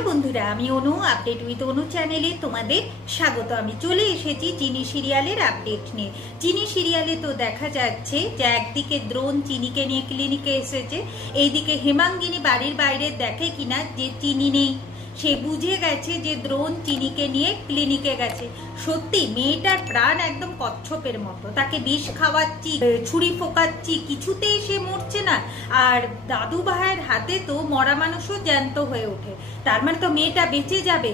Hello বন্ধুরা, আমি অনু। Update with অনু চ্যানেলে তোমাদের স্বাগত। আমি চলে এসেছি চিনি সিরিয়ালের আপডেট নিয়ে। চিনি সিরিয়ালে তো দেখা যাচ্ছে যে একদিকে দ্রোণ চিনিকে নিয়ে ক্লিনিকে এসেছে, এইদিকে হেমাঙ্গিনী বাড়ির বাইরে দেখে কিনা যে চিনি নেই। সে বুঝে গেছে যে দ্রোণ চিনিকে নিয়ে ক্লিনিকে গেছে। সত্যি মেয়েটার প্রাণ একদম কচ্ছপের মতো, তাকে বিষ খাওয়াচ্ছি, ছুরি ফোকাচ্ছি, কিছুতেই সে মরছে না। আর দাদু ভাইয়ের হাতে তো মরা মানুষও জ্যান্ত হয়ে ওঠে, তার মানে তো মেয়েটা বেঁচে যাবে।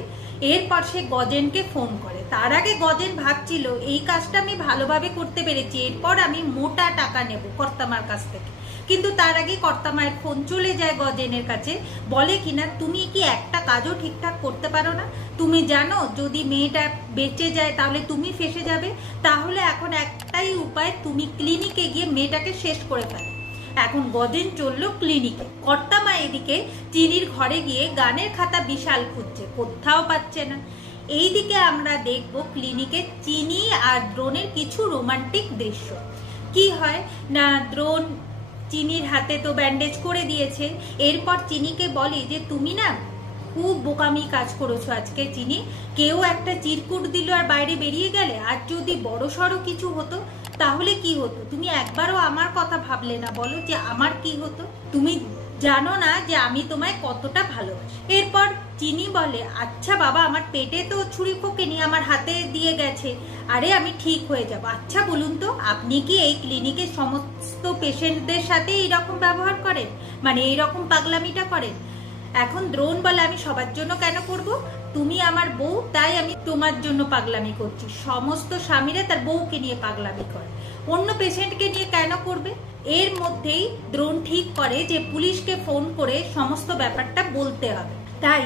এরপর সে গজেনকে ফোন করে। তার আগে গজেন ভাবছিল এই কাজটা আমি ভালোভাবে করতে পেরেছি, এরপর আমি মোটা টাকা নেব কর্তামার কাছ থেকে। কিন্তু তার আগে কর্তামায়ের ফোন চলে যায় গজেনের কাছে। বলে কিনা তুমি কি একটা কাজও ঠিকঠাক করতে পারো না? তুমি জানো যদি মেয়েটা বেঁচে যায় তাহলে তুমি ফেঁসে যাবে। তাহলে এখন একটাই উপায়, তুমি ক্লিনিকে গিয়ে মেয়েটাকে শেষ করে ফেলো। এখন গজেন চললো ক্লিনিকে। কর্তামা এদিকে চিনির ঘরে গিয়ে গানের খাতা বিশাল খুঁজছে, কোথাও পাচ্ছে না। এইদিকে আমরা দেখবো ক্লিনিকে চিনি আর দ্রোণের কিছু রোমান্টিক দৃশ্য। কি হয় না, দ্রোণ চিনির হাতে তো ব্যান্ডেজ করে দিয়েছে। এরপর চিনিকে বলে যে তুমি না খুব বোকামি কাজ করেছো আজকে চিনি। কেউ একটা চিরকুট দিল আর বাইরে বেরিয়ে গেলে, আর যদি বড় সড়ো কিছু হতো তাহলে কি হতো? তুমি একবারও আমার কথা ভাবলে না, বলো যে আমার কি হতো? তুমি জানো না যে আমি তোমায় কতটা ভালোবাসি। এরপর চিনি বলে আচ্ছা বাবা, আমার পেটে তো ছুরি ফোকেনি, আমার হাতে দিয়ে গেছে, আরে আমি ঠিক হয়ে যাব। আচ্ছা বলুন তো, আপনি কি এই ক্লিনিকের সমস্ত পেশেন্টদের সাথে এইরকম ব্যবহার করেন, মানে এইরকম পাগলামিটা করেন? এখন দ্রোণ বলে আমি সবার জন্য কেন করব? তুমি আমার বউ, তাই আমি তোমার জন্য পাগলামি করছি। সমস্ত স্বামীরা তার বউকে নিয়ে পাগলামি করে, অন্য পেশেন্টকে নিয়ে কেন করবে? এর মধ্যেই দ্রোণ ঠিক করে যে পুলিশকে ফোন করে সমস্ত ব্যাপারটা বলতে হবে। তাই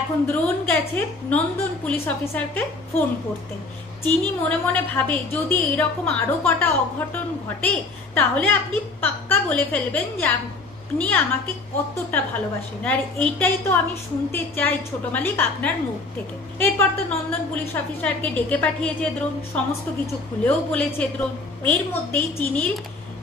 এখন দ্রোণ গেছে নন্দন পুলিশ অফিসারকে ফোন করতে। চিনি মনে মনে ভাবে যদি এরকম আরো কটা অঘটন ঘটে তাহলে আপনি পাক্কা বলে ফেলবেন যে আপনি আমাকে কতটা ভালোবাসেন, আর এইটাই তো আমি শুনতে চাই ছোট মালিক আপনার মুখ থেকে। এরপর তো নন্দন পুলিশ অফিসারকে ডেকে পাঠিয়েছে দ্রোণ, সমস্ত কিছু খুলেও বলেছে দ্রোণ। এর মধ্যেই চিনির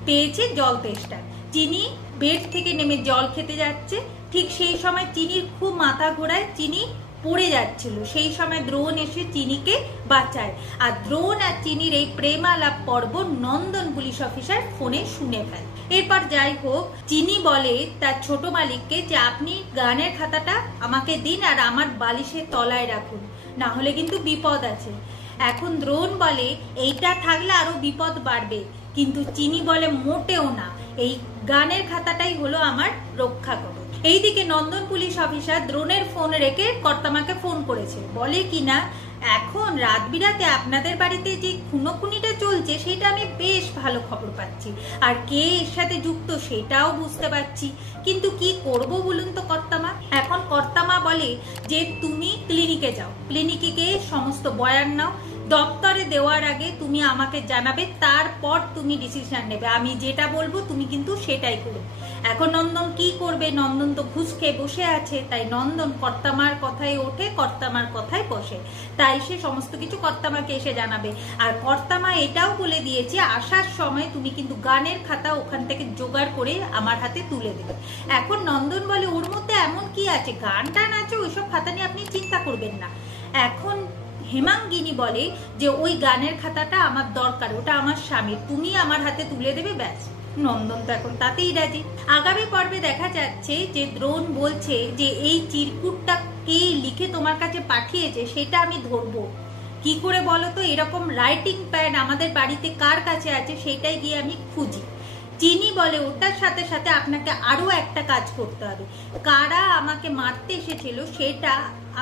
পেয়েছে জল তেষ্টা। চিনি বেড থেকে নেমে জল খেতে যাচ্ছে, ঠিক সেই সময় চিনির খুব মাথা ঘোরায়, চিনি পড়ে যাচ্ছিল। সেই সময় দ্রোণ এসে চিনিকে বাঁচায়। আর দ্রোণ আর চিনির এই প্রেমালাপ পর্ব নন্দন পুলিশ অফিসার ফোনে শুনে ফেলে। এরপর যাই হোক, চিনি বলে তার ছোট মালিককে যে আপনি গানের খাতাটা আমাকে দিন আর আমার বালিশের তলায় রাখুন, না হলে কিন্তু বিপদ আছে। এখন দ্রোণ বলে এইটা থাকলে আরো বিপদ বাড়বে, কিন্তু চিনি বলে মোটেও না, এই গানের খাতাটাই হলো আমার রক্ষা কবচ। এইদিকে নন্দন পুলিশ অফিসার দ্রোণের ফোন রেখে কর্তামাকে ফোন করেছে। বলে কিনা এখন রাত বিরাতে আপনাদের বাড়িতে যে খুনোখুনিটা চলছে সেটা আমি বেশ ভালো খবর পাচ্ছি, আর কে এর সাথে যুক্ত সেটাও বুঝতে পারছি, কিন্তু কি করব বলুন তো কর্তামা? এখন কর্তামা বলে যে তুমি ক্লিনিকে যাও, ক্লিনিকে গিয়ে সমস্ত বয়ান নাও, দপ্তরে দেওয়ার আগে তুমি আমাকে জানাবে, তারপর তুমি ডিসিশন নেবে। আমি যেটা বলবো তুমি কিন্তু সেটাই করবে। এখন নন্দন কি করবে? নন্দন তো ঘুষ খেয়ে বসে আছে, তাই নন্দন কর্তামার কথায় ওঠে, কর্তামার কথায় বসে। তাই সে সমস্ত কিছু কর্তামাকে এসে জানাবে। আর কর্তামা এটাও বলে দিয়েছে আসার সময় তুমি কিন্তু গানের খাতা ওখান থেকে জোগাড় করে আমার হাতে তুলে দেবে। এখন নন্দন বলে ওর মধ্যে এমন কি আছে, গান টান আছে, ওইসব খাতা নিয়ে আপনি চিন্তা করবেন না। এখন হেমাঙ্গিনী বলে যে ওই গানের খাতাটা আমার দরকার, ওটা আমার স্বামীর, তুমি আমার হাতে তুলে দেবে, ব্যাস। নন্দন তো এখন তাতেই রাজি। আগামী পর্বে দেখা যাচ্ছে যে দ্রোণ বলছে যে এই চিরকুটটা কে লিখে তোমার কাছে পাঠিয়েছে সেটা আমি ধরবো। কি করে বলো তো? এরকম রাইটিং প্যাড আমাদের বাড়িতে কার কাছে আছে সেটাই গিয়ে আমি খুঁজি। চিনি বলে ওটার সাথে সাথে আপনাকে আরো একটা কাজ করতে হবে, কারা আমাকে মারতে এসেছিল সেটা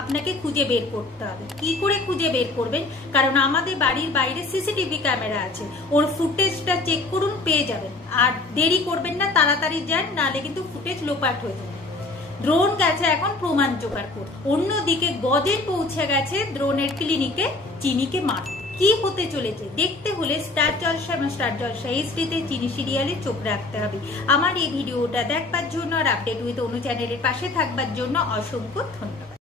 আপনাকে খুঁজে বের করতে হবে। কি করে খুঁজে বের করবেন? কারণ আমাদের বাড়ির বাইরে সিসিটিভি ক্যামেরা আছে, ওর ফুটেজটা চেক করুন, পেয়ে যাবেন। আর দেরি করবেন না, তাড়াতাড়ি যান, নাহলে কিন্তু ফুটেজ লোপাট হয়ে যাবে। দ্রোণ গেছে এখন প্রমাণ জোগাড় করতে। অন্যদিকে গজেন পৌঁছে গেছে দ্রোণের ক্লিনিকে চিনিকে মার। কি হতে চলেছে দেখতে হলে স্টার জলসা এবং স্টার জলসা এইচডিতে চিনি সিরিয়ালে চোখ রাখতে হবে। আমার এই ভিডিওটা দেখবার জন্য আর আপডেট উইথ অনু চ্যানেলের পাশে থাকবার জন্য অসংখ্য ধন্যবাদ।